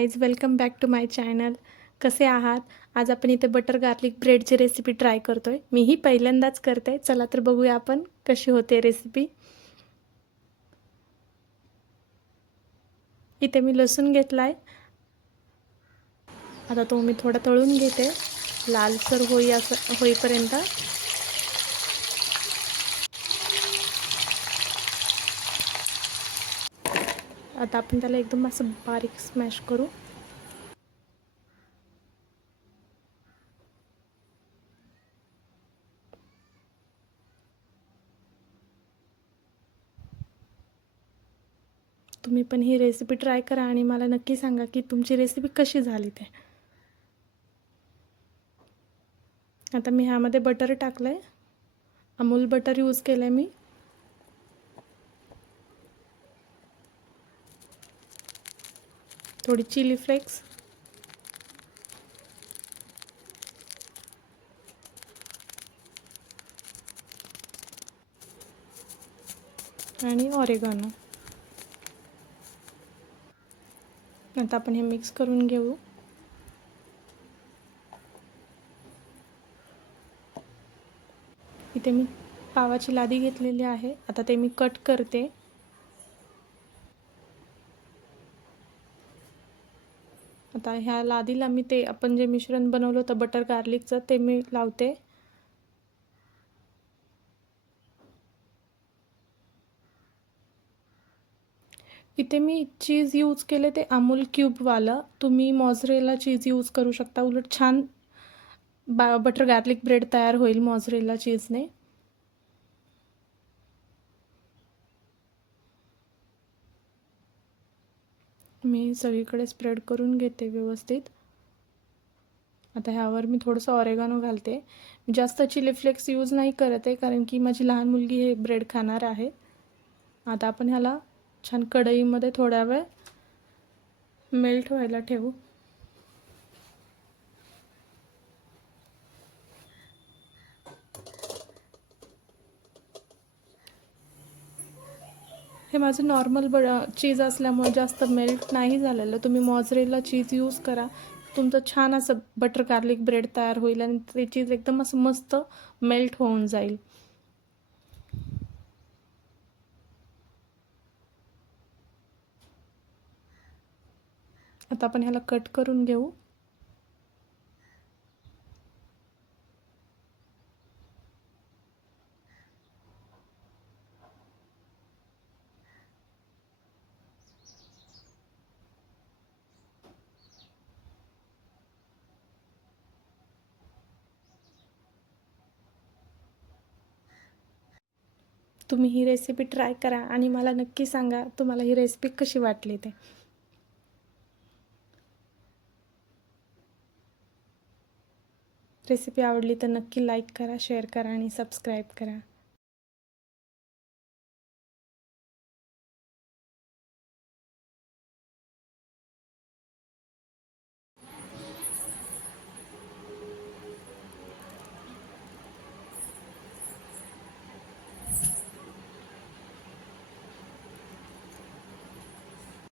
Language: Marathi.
Guys, welcome back to my channel. कसे आहात? आज आपण इथे बटर गार्लिक ब्रेडची रेसिपी ट्राय करतोय. मीही पहिल्यांदाच करते. चला तर बघूया आपण कशी होते रेसिपी. इथे मी लसूण घेतलाय. आता तो मी थोडा तळून घेते, लालसर होईपर्यंत. आता आपण त्याला एकदम असं बारीक स्मॅश करू. तुम्ही पण ही रेसिपी ट्राय करा आणि मला नक्की सांगा की तुमची रेसिपी कशी झाली ते. आता मी ह्यामध्ये बटर टाकलंय. अमूल बटर यूज केलंय मी. थोडी चिली फ्लेक्स, आणि ऑरेगानो. आता आपण हे मिक्स करून घेऊ. इथे मी पावाची लादी घेतलेली आहे. आता ते मी कट करते. आता ह्या लादीला मी ते आपण जे मिश्रण बनवलं होतं बटर गार्लिकचं ते मी लावते. इथे मी चीज यूज केले ते अमूल क्यूबवालं. तुम्ही मॉझरेला चीज यूज करू शकता. उलट छान बटर गार्लिक ब्रेड तयार होईल मॉझरेला चीजने. मी सगळीकडे स्प्रेड करून घेते व्यवस्थित. आता ह्यावर मी थोडंसं ऑरेगानो घालते. मी जास्त चिली फ्लेक्स यूज नाही करत आहे, कारण की माझी लहान मुलगी हे ब्रेड खाणार आहे. आता आपण ह्याला छान कढईमध्ये थोड्या वेळ मेल्ट व्हायला ठेवू. हे माझं नॉर्मल चीज असल्यामुळे जास्त मेल्ट नाही झालेलं. तुम्ही मॉझरेला चीज यूज करा. तुमचं छान असं बटर गार्लिक ब्रेड तयार होईल आणि ते चीज एकदम असं मस्त मेल्ट होऊन जाईल. आता आपण ह्याला कट करून घेऊ. तुम्ही ही रेसिपी ट्राय करा आणि मला नक्की सांगा तुम्हाला ही रेसिपी कशी वाटली ते. रेसिपी आवडली तर नक्की लाईक करा, शेअर करा आणि सबस्क्राईब करा.